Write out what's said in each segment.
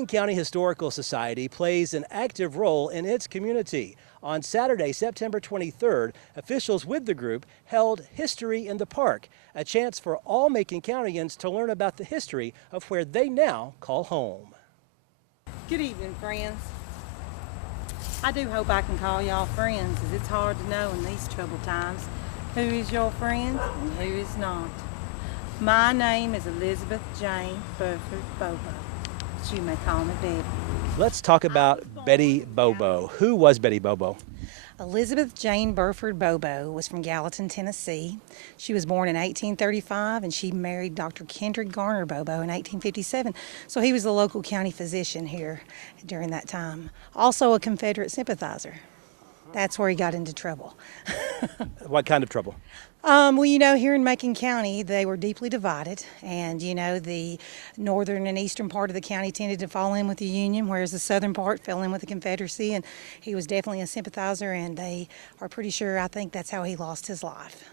Macon County Historical Society plays an active role in its community. On Saturday, September 23rd, officials with the group held History in the Park, a chance for all Macon Countyans to learn about the history of where they now call home. Good evening, friends. I do hope I can call y'all friends, as it's hard to know in these troubled times who is your friend and who is not. My name is Elizabeth Jane Burford Bobo, but you may call me Betty. Let's talk about Betty Bobo. Who was Betty Bobo? Elizabeth Jane Burford Bobo was from Gallatin, Tennessee. She was born in 1835 and she married Dr. Kendrick Garner Bobo in 1857. So he was the local county physician here during that time. Also a Confederate sympathizer. That's where he got into trouble. What kind of trouble? Well, you know, here in Macon County, they were deeply divided, and you know, the northern and eastern part of the county tended to fall in with the Union, whereas the southern part fell in with the Confederacy, and he was definitely a sympathizer, and they are pretty sure, I think that's how he lost his life.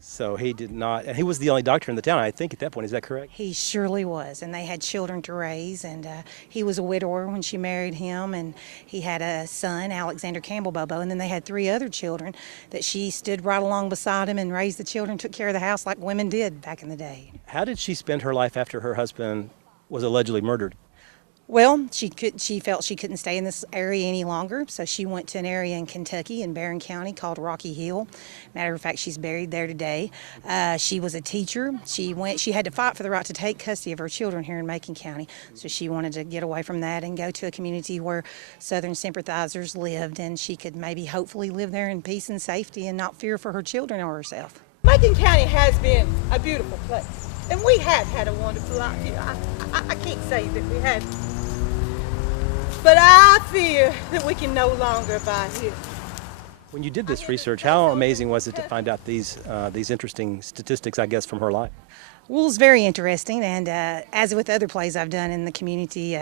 So he did not, and he was the only doctor in the town, I think, at that point. Is that correct? He surely was, and they had children to raise, and he was a widower when she married him, and he had a son, Alexander Campbell Bobo, and then they had 3 other children that she stood right along beside him and raised the children, took care of the house like women did back in the day. How did she spend her life after her husband was allegedly murdered? Well, she felt she couldn't stay in this area any longer, so she went to an area in Kentucky in Barron County called Rocky Hill. Matter of fact, she's buried there today. She was a teacher. She had to fight for the right to take custody of her children here in Macon County, so she wanted to get away from that and go to a community where Southern sympathizers lived, and she could maybe hopefully live there in peace and safety and not fear for her children or herself. Macon County has been a beautiful place, and we have had a wonderful life here. I can't say that we had. But I fear that we can no longer abide here. When you did this research, how amazing was it to find out these interesting statistics, I guess, from her life? Well, it's very interesting, and as with other plays I've done in the community,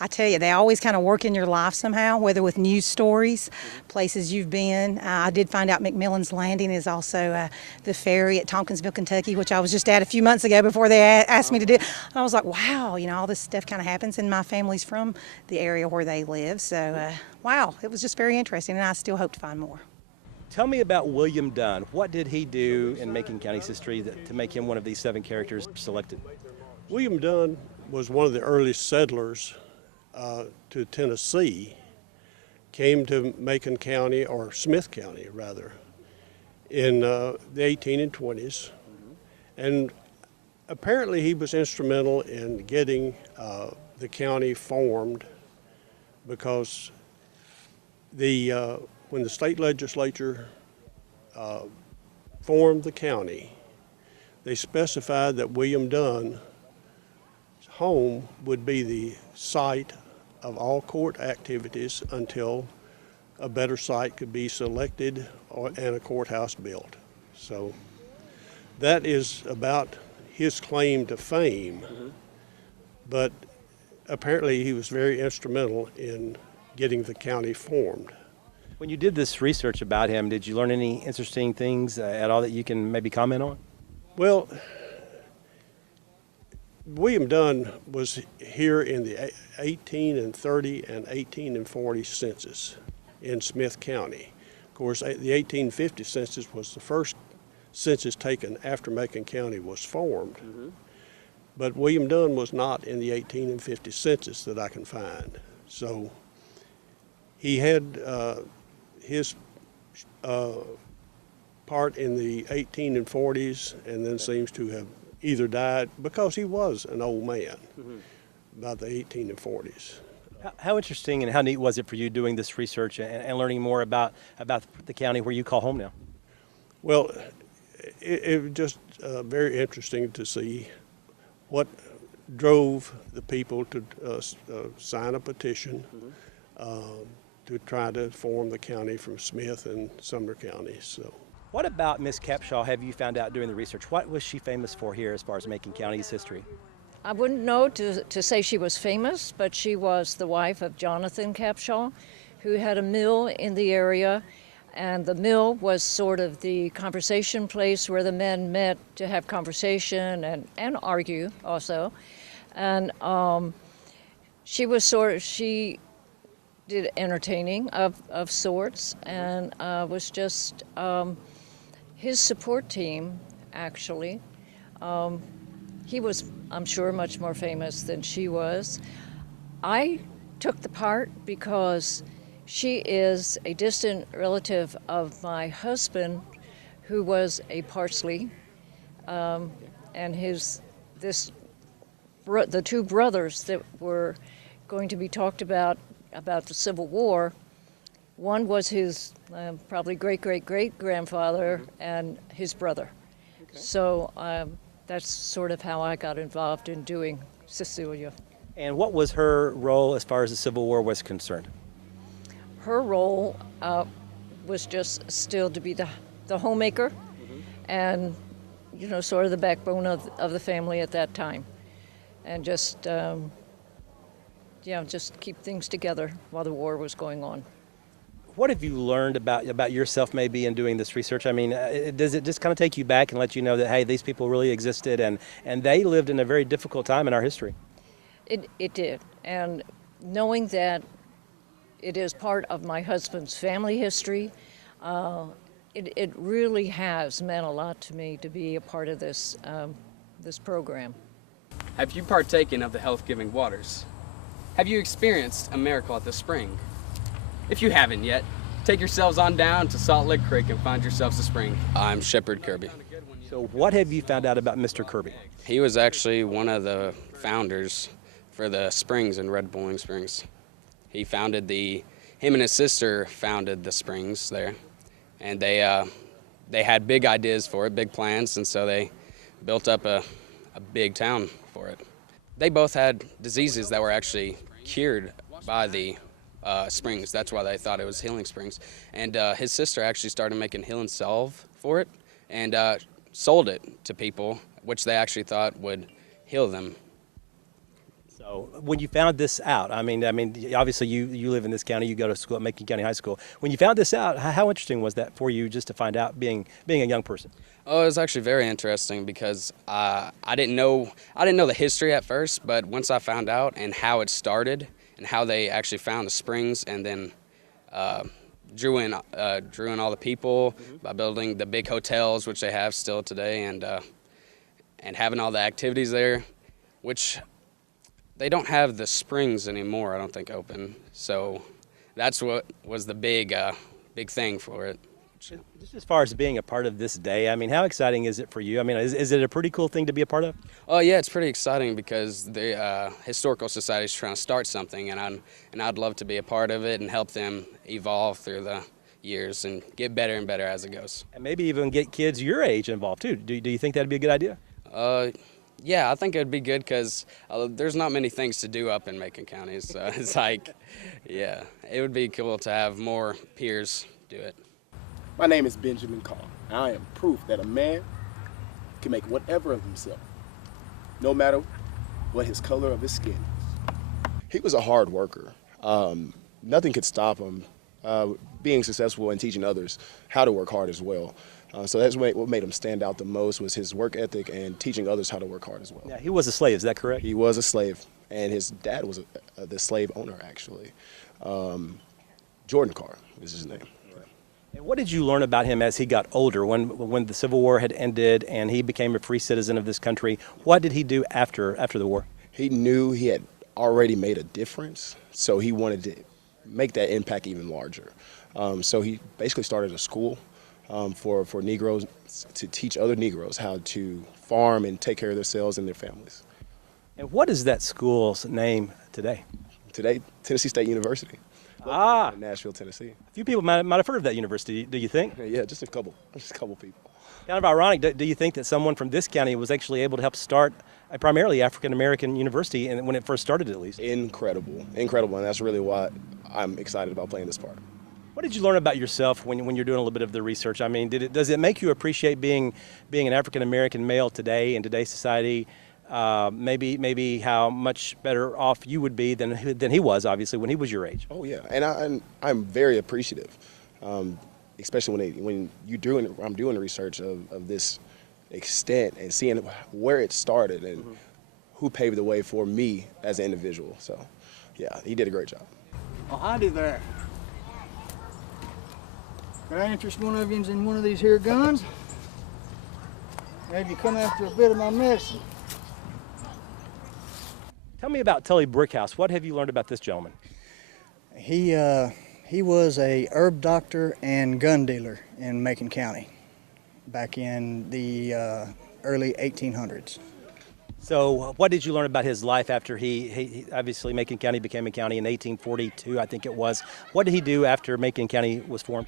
I tell you, they always kind of work in your life somehow, whether with news stories, places you've been. I did find out McMillan's Landing is also the ferry at Tompkinsville, Kentucky, which I was just at a few months ago before they asked me to do it. And I was like, wow, you know, all this stuff kind of happens, and my family's from the area where they live. So, wow, it was just very interesting, and I still hope to find more. Tell me about William Dunn. What did he do in Macon County's history to make him one of these 7 characters selected? William Dunn was one of the earliest settlers to Tennessee, came to Macon County, or Smith County rather, in the 1820s, and apparently he was instrumental in getting the county formed, because when the state legislature formed the county, they specified that William Dunn's home would be the site of all court activities until a better site could be selected and a courthouse built. So that is about his claim to fame, but apparently he was very instrumental in getting the county formed. When you did this research about him, did you learn any interesting things at all that you can maybe comment on? Well, William Dunn was here in the 1830 and 1840 census in Smith County. Of course, the 1850 census was the first census taken after Macon County was formed. But William Dunn was not in the 1850 census that I can find. So he had his part in the 1840s, and then seems to have either died because he was an old man about the 1840s. How interesting and how neat was it for you doing this research and learning more about the county where you call home now? Well, it was just very interesting to see what drove the people to sign a petition to try to form the county from Smith and Sumner counties. So, what about Miss Capshaw have you found out doing the research? What was she famous for here as far as Macon County's history? I wouldn't know to say she was famous, but she was the wife of Jonathan Capshaw, who had a mill in the area, and the mill was sort of the conversation place where the men met to have conversation and argue also. And she did entertaining of sorts, and was just his support team, actually. He was, I'm sure, much more famous than she was. I took the part because she is a distant relative of my husband, who was a Parsley, and the two brothers that were going to be talked about the Civil War. One was his probably great-great-great-grandfather and his brother. Okay. So that's sort of how I got involved in doing Cecilia. And what was her role as far as the Civil War was concerned? Her role was just still to be the homemaker, and sort of the backbone of the family at that time, and just just keep things together while the war was going on. What have you learned about yourself maybe in doing this research? I mean, does it just kind of take you back and let you know that, hey, these people really existed and they lived in a very difficult time in our history? It did. And knowing that it is part of my husband's family history, it really has meant a lot to me to be a part of this, this program. Have you partaken of the health-giving waters? Have you experienced a miracle at the spring? If you haven't yet, take yourselves on down to Salt Lick Creek and find yourselves a spring. I'm Shepherd Kirby. So what have you found out about Mr. Kirby? He was actually one of the founders for the springs in Red Bowling Springs. He founded him and his sister founded the springs there, and they had big ideas for it, big plans, and so they built up a big town for it. They both had diseases that were actually cured by the springs. That's why they thought it was healing springs. And his sister actually started making healing salve for it and sold it to people, which they actually thought would heal them. So when you found this out, I mean, obviously you live in this county, you go to school at Macon County High School. When you found this out, how interesting was that for you just to find out being a young person? Oh, it was actually very interesting because I didn't know the history at first, but once I found out and how it started and how they actually found the springs and then drew in all the people by building the big hotels, which they have still today, and having all the activities there, which they don't have the springs anymore, I don't think, open. So that's what was the big thing for it. Just as far as being a part of this day, I mean, how exciting is it for you? I mean, is it a pretty cool thing to be a part of? Oh yeah, it's pretty exciting because the Historical Society is trying to start something, and I'd love to be a part of it and help them evolve through the years and get better and better as it goes. And maybe even get kids your age involved too. Do you think that'd be a good idea? Yeah, I think it'd be good because there's not many things to do up in Macon County. So it's like, yeah, it would be cool to have more peers do it. My name is Benjamin Carr. I am proof that a man can make whatever of himself, no matter what his color of his skin is. He was a hard worker. Nothing could stop him being successful and teaching others how to work hard as well. So that's what made him stand out the most, was his work ethic and teaching others how to work hard as well. Yeah, he was a slave, is that correct? He was a slave, and his dad was the slave owner, actually. Jordan Carr is his name. And what did you learn about him as he got older, when the Civil War had ended and he became a free citizen of this country? What did he do after the war? He knew he had already made a difference, so he wanted to make that impact even larger. So he basically started a school for Negroes to teach other Negroes how to farm and take care of themselves and their families. And what is that school's name today? Today, Tennessee State University. In Nashville, Tennessee. A few people might have heard of that university, do you think? Yeah, just a couple people. Kind of ironic. Do you think that someone from this county was actually able to help start a primarily African-American university, and when it first started at least? Incredible, and that's really why I'm excited about playing this part. What did you learn about yourself when you're doing a little bit of the research? I mean, does it make you appreciate being an African-American male today in today's society? Maybe how much better off you would be than he was, obviously, when he was your age. Oh yeah, and I'm very appreciative, especially when I'm doing research of this extent and seeing where it started and who paved the way for me as an individual. So, yeah, he did a great job. Well, howdy there. Could I interest one of you in one of these here guns? Maybe come after a bit of my medicine. Tell me about Tully Brickhouse. What have you learned about this gentleman? He was a herb doctor and gun dealer in Macon County back in the early 1800s. So what did you learn about his life after he obviously Macon County became a county in 1842, I think it was. What did he do after Macon County was formed?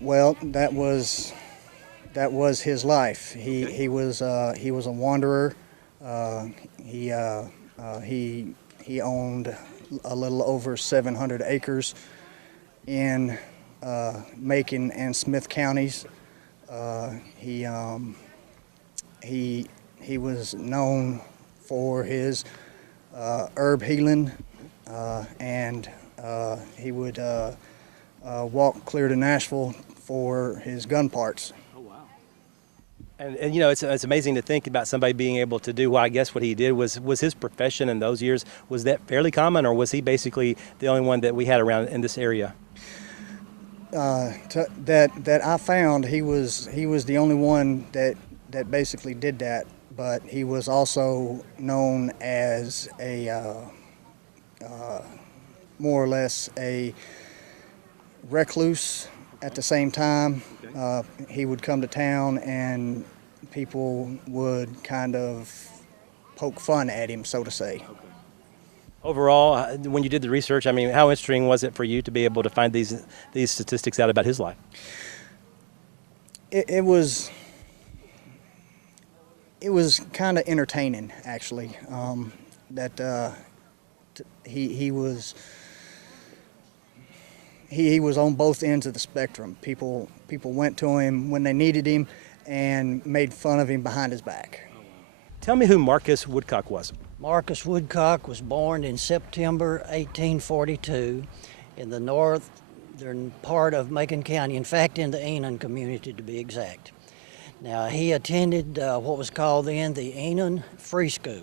Well, that was his life. He was a wanderer. He owned a little over 700 acres in Macon and Smith counties. He was known for his herb healing, and he would walk clear to Nashville for his gun parts. Oh, wow. And you know, it's amazing to think about somebody being able to do, well, I guess what he did was his profession in those years. Was that fairly common, or was he basically the only one that we had around in this area? That I found, he was the only one that basically did that. But he was also known as a more or less a recluse at the same time. He would come to town and people would kind of poke fun at him, so to say. Overall, when you did the research, I mean, how interesting was it for you to be able to find these statistics out about his life? It was kind of entertaining, actually. He was on both ends of the spectrum. People went to him when they needed him and made fun of him behind his back. Tell me who Marcus Woodcock was. Marcus Woodcock was born in September 1842 in the northern part of Macon County, in fact in the Enon community to be exact. Now he attended what was called then the Enon Free School,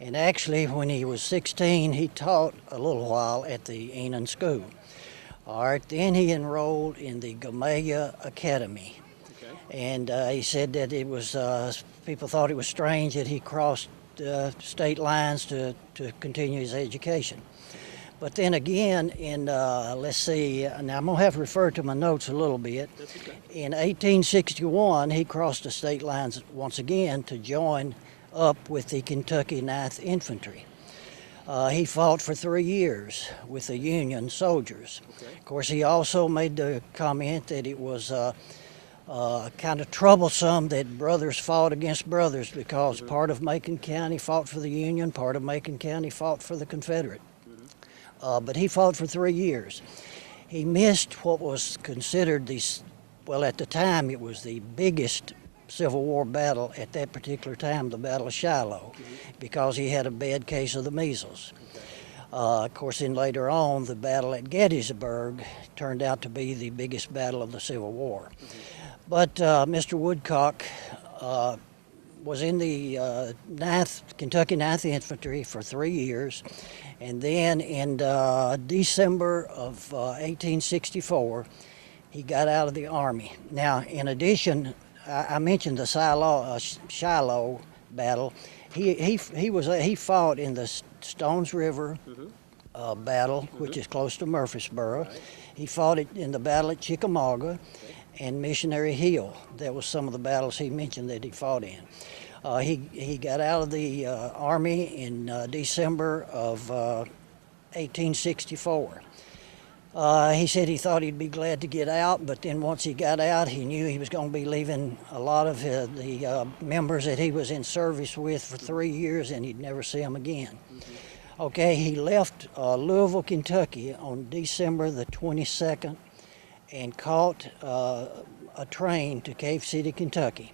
and actually when he was 16 he taught a little while at the Enon School. All right, then he enrolled in the Gamaliel Academy. And he said that it was, people thought it was strange that he crossed state lines to continue his education. But then again, in, let's see, now I'm going to have to refer to my notes a little bit. In 1861, he crossed the state lines once again to join up with the Kentucky 9th Infantry. He fought for 3 years with the Union soldiers. Of course, he also made the comment that it was kind of troublesome that brothers fought against brothers because part of Macon County fought for the Union, part of Macon County fought for the Confederate. But he fought for 3 years. He missed what was considered well, at the time it was the biggest Civil War battle at that particular time, the Battle of Shiloh, because he had a bad case of the measles. Of course, then later on, the battle at Gettysburg turned out to be the biggest battle of the Civil War. But Mr. Woodcock was in the Kentucky 9th Infantry for 3 years, and then in December of 1864, he got out of the Army. Now, in addition, I mentioned the Shiloh battle. He fought in the Stones River battle, which is close to Murfreesboro. Right. He fought in the battle at Chickamauga and Missionary Hill. That was some of the battles he mentioned that he fought in. He got out of the Army in December of 1864. He said he thought he'd be glad to get out, but then once he got out, he knew he was going to be leaving a lot of the members that he was in service with for 3 years, and he'd never see them again. Okay, he left Louisville, Kentucky on December the 22nd and caught a train to Cave City, Kentucky.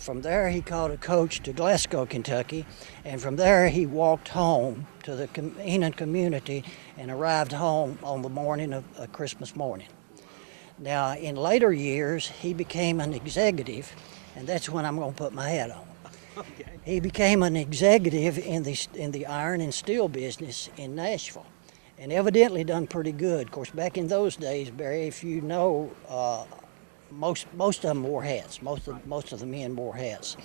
From there, he caught a coach to Glasgow, Kentucky, and from there he walked home to the Enon community and arrived home on the morning of Christmas morning. Now, in later years, he became an executive, and that's when I'm going to put my hat on. Okay. He became an executive in the iron and steel business in Nashville, and evidently done pretty good. Of course, back in those days, Barry, if you know, most of them wore hats. Most of the men wore hats.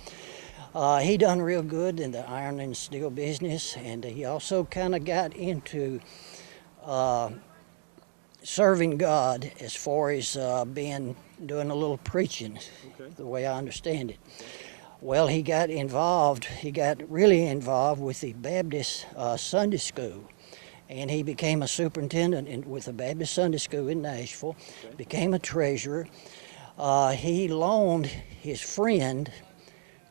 He done real good in the iron and steel business, and he also kind of got into serving God as far as doing a little preaching, the way I understand it. Well, he got really involved with the Baptist Sunday School, and he became a superintendent with the Baptist Sunday School in Nashville, became a treasurer. He loaned his friend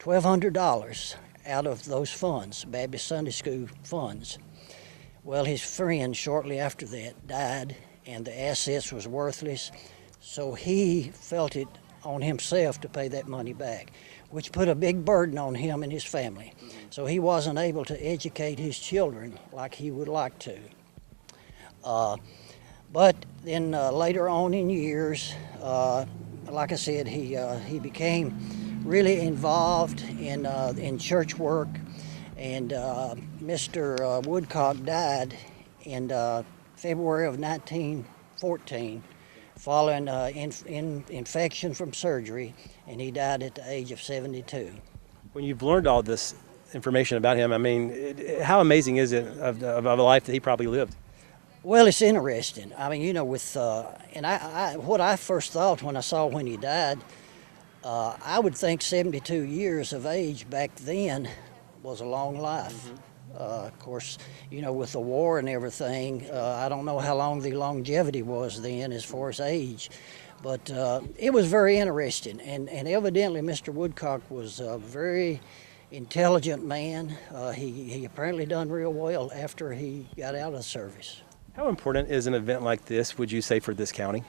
$1,200 out of those funds, Baptist Sunday School funds. Well, his friend, shortly after that, died, and the assets was worthless, so he felt it on himself to pay that money back, which put a big burden on him and his family. So he wasn't able to educate his children like he would like to. But then later on in years, like I said, he became really involved in church work, and Mr. Woodcock died in February of 1914 following infection from surgery, and he died at the age of 72. When you've learned all this information about him, I mean, how amazing is it of a life that he probably lived? Well, it's interesting. I mean, you know, what I first thought when he died, I would think 72 years of age back then was a long life. Of course, you know, with the war and everything, I don't know how long the longevity was then as far as age, but it was very interesting. And evidently Mr. Woodcock was a very intelligent man. He apparently done real well after he got out of the service. How important is an event like this, would you say, for this county?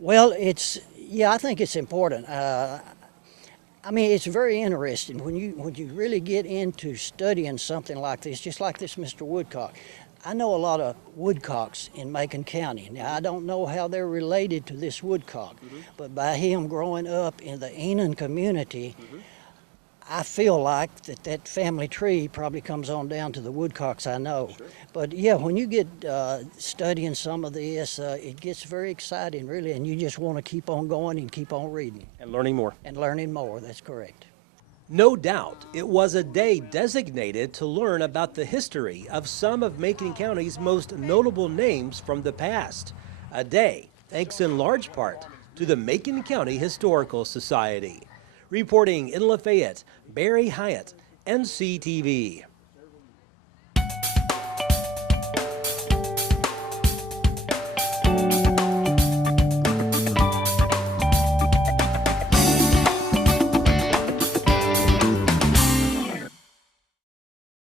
Well, I think it's important. I mean, it's very interesting when you really get into studying something like this, just like this Mr. Woodcock. I know a lot of Woodcocks in Macon County. Now, I don't know how they're related to this Woodcock, but by him growing up in the Enon community, I feel like that family tree probably comes on down to the Woodcocks I know. Sure. But yeah, when you get studying some of this, it gets very exciting, really, and you just want to keep on going and keep on reading. And learning more. And learning more, that's correct. No doubt, it was a day designated to learn about the history of some of Macon County's most notable names from the past. A day, thanks in large part to the Macon County Historical Society. Reporting in Lafayette, Barry Hyatt, NCTV.